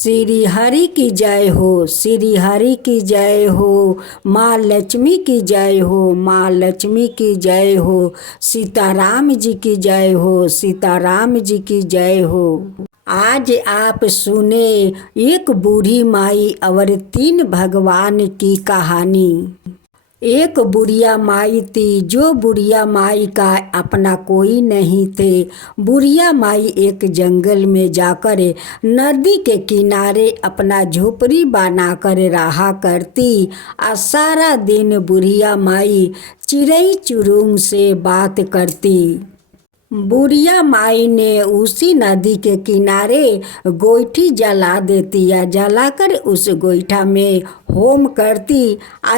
श्री हरि की जय हो, श्री हरि की जय हो, माँ लक्ष्मी की जय हो, माँ लक्ष्मी की जय हो, सीताराम जी की जय हो, सीताराम जी की जय हो। आज आप सुने एक बूढ़ी माई और 3 भगवान की कहानी। एक बुढ़िया माई थी, जो बुढ़िया माई का अपना कोई नहीं थे। बुढ़िया माई एक जंगल में जाकर नदी के किनारे अपना झोपड़ी बनाकर रहा करती। और सारा दिन बुढ़िया माई चिड़ै चुरुंग से बात करती। बुढ़िया माई ने उसी नदी के किनारे गोईठी जला देती या जलाकर उस गोईठा में होम करती।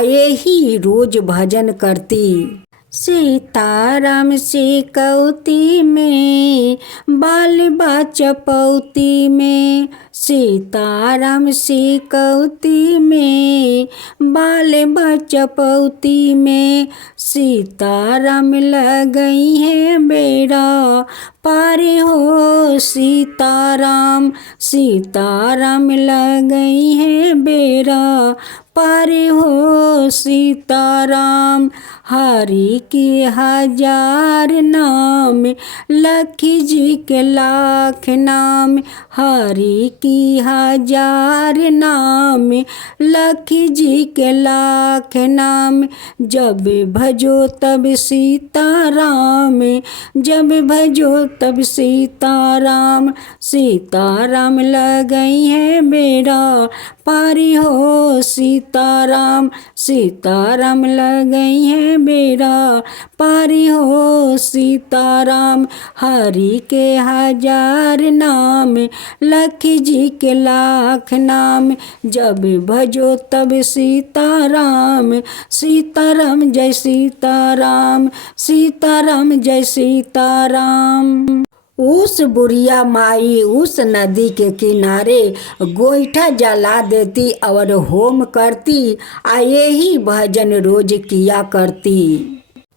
यही रोज भजन करती। सीताराम सिकौती में बाल बचपौती में, सीताराम सिकौती में बाल बचपौती में, सीताराम लगई है बेड़ा पार हो, सीताराम सीताराम लगई है बेड़ा पार हो, सीताराम। हरि के 1000 नाम, लखी जी के लाख नाम, हरि की 1000 नाम, लखी जी के लाख नाम। जब भजो तब सीताराम, जब भजो तब सीताराम, सीताराम लगई है बेड़ा पारी हो, सीताराम सीताराम लगई है बेड़ा पारी हो, सीताराम। हरि के 1000 नाम, लखी जी के लाख नाम, जब भजो तब सीताराम, सीताराम जय सीताराम, सीताराम जय सीताराम। उस बुढ़िया माई उस नदी के किनारे गोईठा जला देती और होम करती। यही भजन रोज किया करती।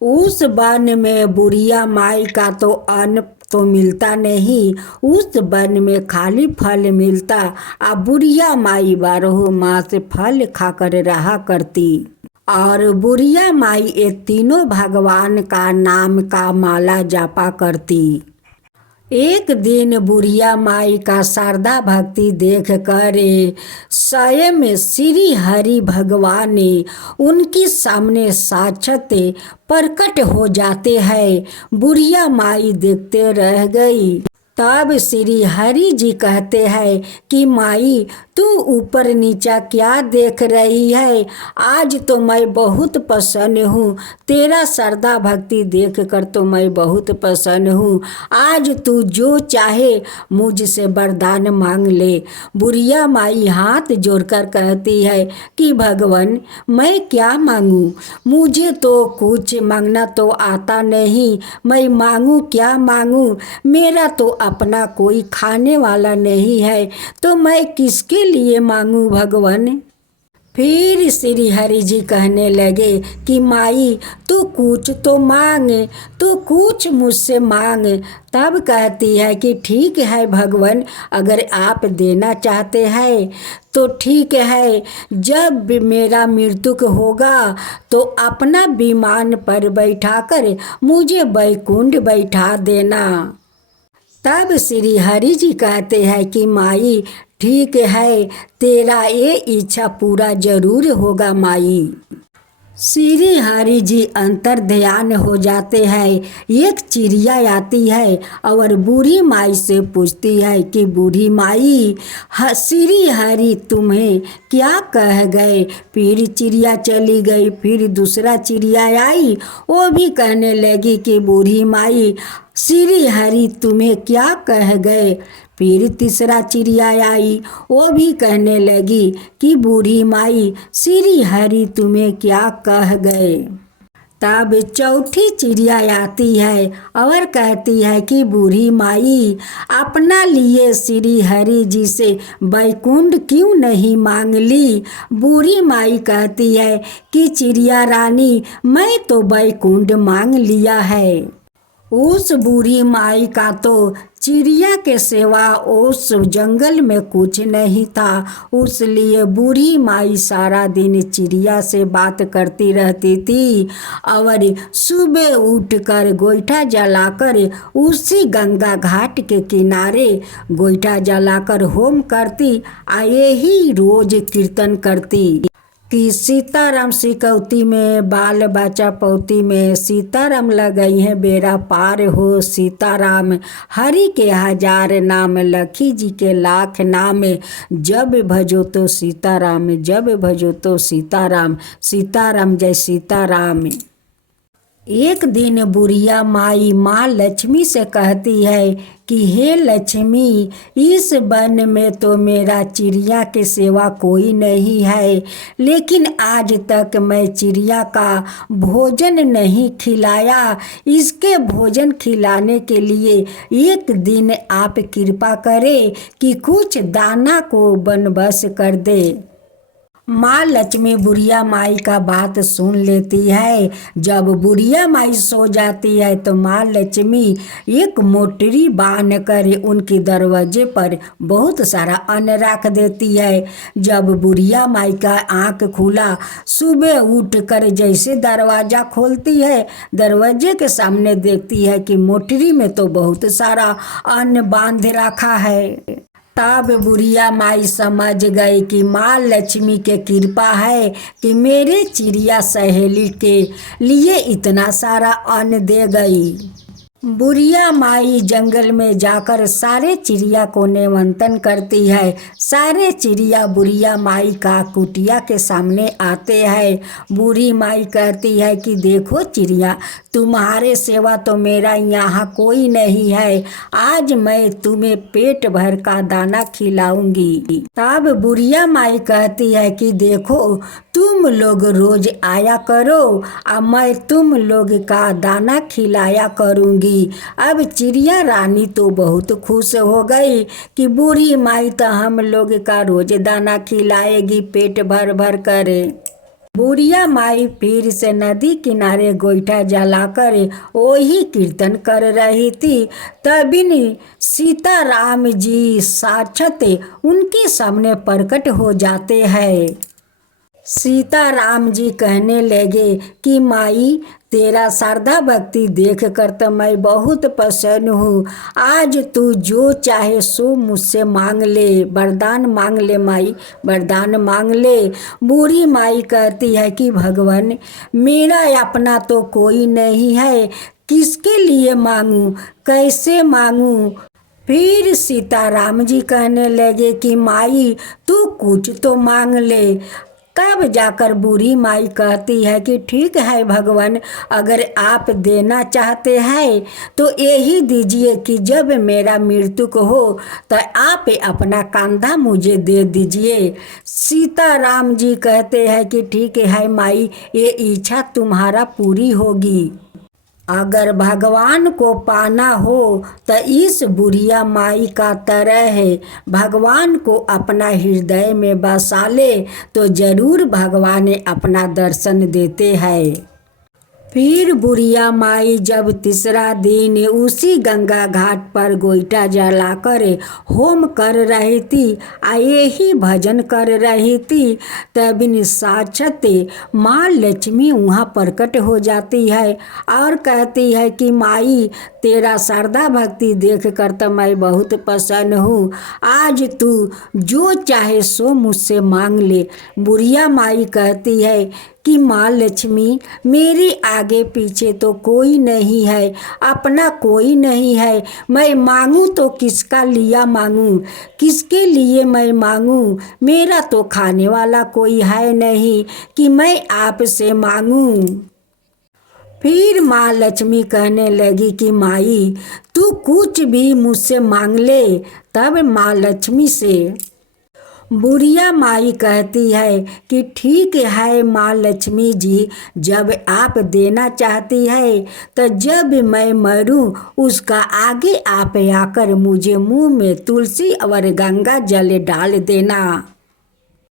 उस वन में बुढ़िया माई का तो अन्न तो मिलता नहीं, उस वन में खाली फल मिलता। बुढ़िया माई 12 मास फल खाकर रहा करती। और बुढ़िया माई ये तीनों भगवान का नाम का माला जापा करती। एक दिन बुढ़िया माई का श्रद्धा भक्ति देख कर स्वयं श्री हरि भगवान उनके सामने साक्षात प्रकट हो जाते हैं। बुढ़िया माई देखते रह गई। तब श्री हरि जी कहते हैं कि माई तू ऊपर नीचा क्या देख रही है? आज तो मैं बहुत प्रसन्न हूँ, तेरा श्रद्धा भक्ति देख कर तो मैं बहुत प्रसन्न हूँ। आज तू जो चाहे मुझसे वरदान मांग ले। बुढ़िया माई हाथ जोड़कर कहती है कि भगवान मैं क्या मांगूँ? मुझे तो कुछ मांगना तो आता नहीं, मैं मांगूँ क्या मांगूँ? मेरा तो अपना कोई खाने वाला नहीं है, तो मैं किसके लिए मांगूं भगवान? फिर श्री हरि जी कहने लगे कि माई तू कुछ तो मांग, तू कुछ मुझसे मांग। तब कहती है कि ठीक है भगवान, अगर आप देना चाहते हैं तो ठीक है। जब मेरा मृत्यु होगा तो अपना विमान पर बैठाकर मुझे बैकुंठ बैठा देना। तब श्री हरि जी कहते हैं कि माई ठीक है, तेरा ये इच्छा पूरा जरूर होगा माई। श्री हरि जी अंतर ध्यान हो जाते हैं। एक चिड़िया आती है और बूढ़ी माई से पूछती है कि बूढ़ी माई श्री हरि तुम्हें क्या कह गए? फिर चिड़िया चली गई। फिर दूसरा चिड़िया आई, वो भी कहने लगी कि बूढ़ी माई श्री हरि तुम्हें क्या कह गए? फिर तीसरा चिड़िया आई, वो भी कहने लगी कि बूढ़ी माई श्री हरि तुम्हें क्या कह गए? तब चौथी चिड़िया आती है और कहती है कि बूढ़ी माई अपना लिए श्री हरि जी से बैकुंठ क्यों नहीं मांग ली? बूढ़ी माई कहती है कि चिड़िया रानी मैं तो बैकुंठ मांग लिया है। उस बूढ़ी माई का तो चिड़िया के सिवा उस जंगल में कुछ नहीं था, उसलिए बूढ़ी माई सारा दिन चिड़िया से बात करती रहती थी और सुबह उठकर गोईठा जलाकर उसी गंगा घाट के किनारे गोईठा जलाकर होम करती, यही रोज कीर्तन करती कि सीताराम सिकौती में बाल बच्चा पौती में, सीताराम लगई है बेड़ा पार हो, सीताराम हरि के 1000 नाम, लखी जी के लाख नाम, जब भजो तो सीताराम, जब भजो तो सीताराम, सीताराम जय सीताराम। एक दिन बुढ़िया माई माँ लक्ष्मी से कहती है कि हे लक्ष्मी, इस वन में तो मेरा चिड़िया के सिवा कोई नहीं है, लेकिन आज तक मैं चिड़िया का भोजन नहीं खिलाया। इसके भोजन खिलाने के लिए एक दिन आप कृपा करें कि कुछ दाना को बनबस कर दे। माँ लक्ष्मी बुढ़िया माई का बात सुन लेती है। जब बुढ़िया माई सो जाती है तो माँ लक्ष्मी एक मोटरी बांध कर उनके दरवाजे पर बहुत सारा अन्न रख देती है। जब बुढ़िया माई का आँख खुला, सुबह उठकर जैसे दरवाज़ा खोलती है, दरवाजे के सामने देखती है कि मोटरी में तो बहुत सारा अन्न बांध रखा है। तब बुढ़िया माई समझ गई कि माँ लक्ष्मी के कृपा है कि मेरे चिड़िया सहेली के लिए इतना सारा अन्न दे गई। बुढ़िया माई जंगल में जाकर सारे चिड़िया को निमंत्रण करती है। सारे चिड़िया बुढ़िया माई का कुटिया के सामने आते हैं। बूढ़ी माई कहती है कि देखो चिड़िया, तुम्हारे सेवा तो मेरा यहाँ कोई नहीं है, आज मैं तुम्हें पेट भर का दाना खिलाऊंगी। तब बुढ़िया माई कहती है कि देखो, तुम लोग रोज आया करो और मैं तुम लोग का दाना खिलाया करूंगी। अब चिड़िया रानी तो बहुत खुश हो गई कि बूढ़ी माई तो हम लोग का रोज दाना खिलाएगी पेट भर भर करे। बुढ़िया माई फिर से नदी किनारे गोईठा जलाकर वही कीर्तन कर रही थी। तभी सीताराम जी साक्षात उनके सामने प्रकट हो जाते हैं। सीताराम जी कहने लगे कि माई, तेरा श्रद्धा भक्ति देख कर तो मैं बहुत प्रसन्न हूँ। आज तू जो चाहे सो मुझसे मांग ले, वरदान मांग ले माई, वरदान मांग ले। बूढ़ी माई कहती है कि भगवान, मेरा अपना तो कोई नहीं है, किसके लिए मांगूं, कैसे मांगूं। फिर सीताराम जी कहने लगे कि माई, तू कुछ तो मांग ले। तब जाकर बूढ़ी माई कहती है कि ठीक है भगवान, अगर आप देना चाहते हैं तो यही दीजिए कि जब मेरा मृत्यु हो तो आप अपना कंधा मुझे दे दीजिए। सीताराम जी कहते हैं कि ठीक है माई, ये इच्छा तुम्हारा पूरी होगी। अगर भगवान को पाना हो तो इस बुढ़िया माई का तरह है, भगवान को अपना हृदय में बसा ले तो जरूर भगवान अपना दर्शन देते हैं। फिर बुढ़िया माई जब तीसरा दिन उसी गंगा घाट पर गोईठा जलाकर होम कर रही थी, यही भजन कर रही थी, तभी साक्षात माँ लक्ष्मी वहाँ प्रकट हो जाती है और कहती है कि माई, तेरा श्रद्धा भक्ति देख कर तो मैं बहुत प्रसन्न हूँ, आज तू जो चाहे सो मुझसे मांग ले। बुढ़िया माई कहती है कि माँ लक्ष्मी, मेरे आगे पीछे तो कोई नहीं है, अपना कोई नहीं है, मैं मांगूं तो किसका लिया मांगूं, किसके लिए मैं मांगूं, मेरा तो खाने वाला कोई है नहीं कि मैं आपसे मांगूं। फिर माँ लक्ष्मी कहने लगी कि माई, तू कुछ भी मुझसे मांग ले। तब माँ लक्ष्मी से बुढ़िया माई कहती है कि ठीक है माँ लक्ष्मी जी, जब आप देना चाहती है तो जब मैं मरूं उसका आगे आप आकर मुझे मुंह में तुलसी और गंगा जल डाल देना।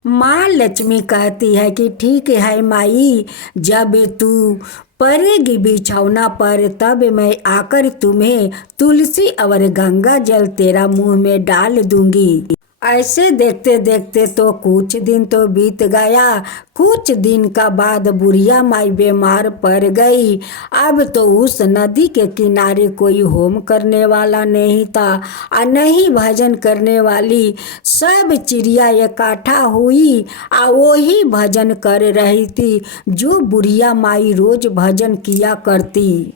माँ लक्ष्मी कहती है कि ठीक है माई, जब तू पड़ेगी बिछौना पर तब मैं आकर तुम्हें तुलसी और गंगा जल तेरा मुंह में डाल दूंगी। ऐसे देखते देखते तो कुछ दिन तो बीत गया। कुछ दिन का बाद बुढ़िया माई बीमार पड़ गई। अब तो उस नदी के किनारे कोई होम करने वाला नहीं था और नहीं भजन करने वाली। सब चिड़िया इकट्ठा हुई और वही भजन कर रही थी जो बुढ़िया माई रोज भजन किया करती।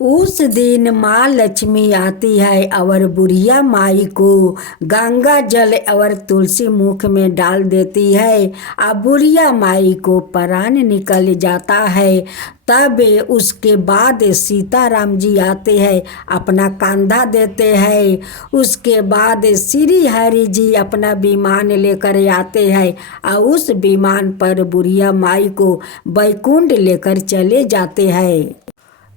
उस दिन माँ लक्ष्मी आती है और बुढ़िया माई को गंगा जल और तुलसी मुख में डाल देती है और बुढ़िया माई को प्राण निकल जाता है। तब उसके बाद सीताराम जी आते हैं, अपना कंधा देते हैं। उसके बाद श्री हरि जी अपना विमान लेकर आते हैं और उस विमान पर बुढ़िया माई को बैकुंठ लेकर चले जाते हैं।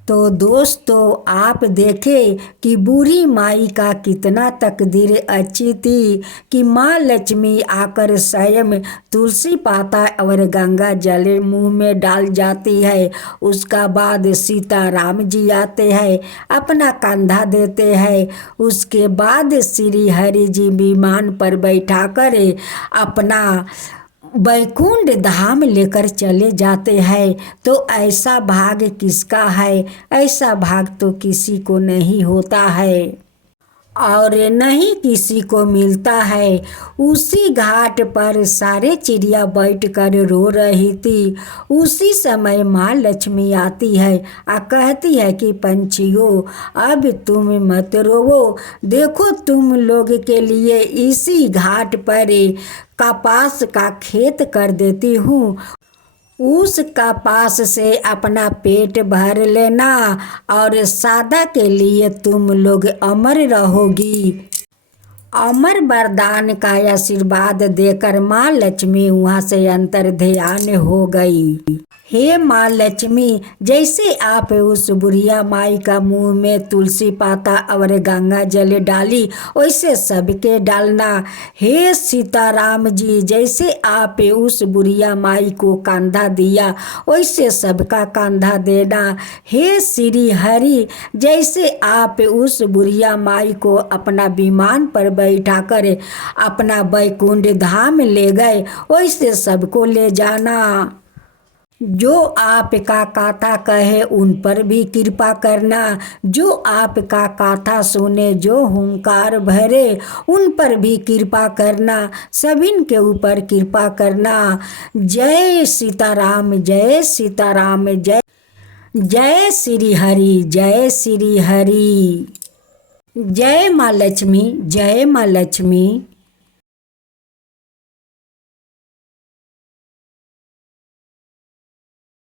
तो दोस्तों, आप देखें कि बूढ़ी माई का कितना तकदीर अच्छी थी कि माँ लक्ष्मी आकर स्वयं तुलसी पाता और गंगा जल मुंह में डाल जाती है। उसका बाद सीताराम जी आते हैं, अपना कंधा देते हैं। उसके बाद श्री हरि जी विमान पर बैठा कर अपना बैकुंठ धाम लेकर चले जाते हैं। तो ऐसा भाग किसका है? ऐसा भाग तो किसी को नहीं होता है और नहीं किसी को मिलता है। उसी घाट पर सारे चिड़िया बैठकर रो रही थी। उसी समय माँ लक्ष्मी आती है और कहती है कि पंछियों, अब तुम मत रोवो, देखो तुम लोग के लिए इसी घाट पर कपास का खेत कर देती हूँ। उस कपास से अपना पेट भर लेना और सदा के लिए तुम लोग अमर रहोगी। अमर वरदान का आशीर्वाद देकर माँ लक्ष्मी वहाँ से अंतर ध्यान हो गई। हे माँ लक्ष्मी, जैसे आप उस बुढ़िया माई का मुंह में तुलसी पाता और गंगा जल डाली, वैसे सबके डालना। हे सीताराम जी, जैसे आप उस बुढ़िया माई को कंधा दिया, वैसे सबका कंधा देना। हे श्री हरि, जैसे आप उस बुढ़िया माई को अपना विमान पर बैठा कर अपना बैकुंठ धाम ले गए, वैसे सबको ले जाना। जो आपका कथा कहे उन पर भी कृपा करना। जो आपका कथा सुने, जो हुंकार भरे, उन पर भी कृपा करना। सभी के ऊपर कृपा करना। जय सीताराम, जय सीताराम, जय जय श्री हरि, जय श्री हरि। जय माँ लक्ष्मी, जय माँ लक्ष्मी।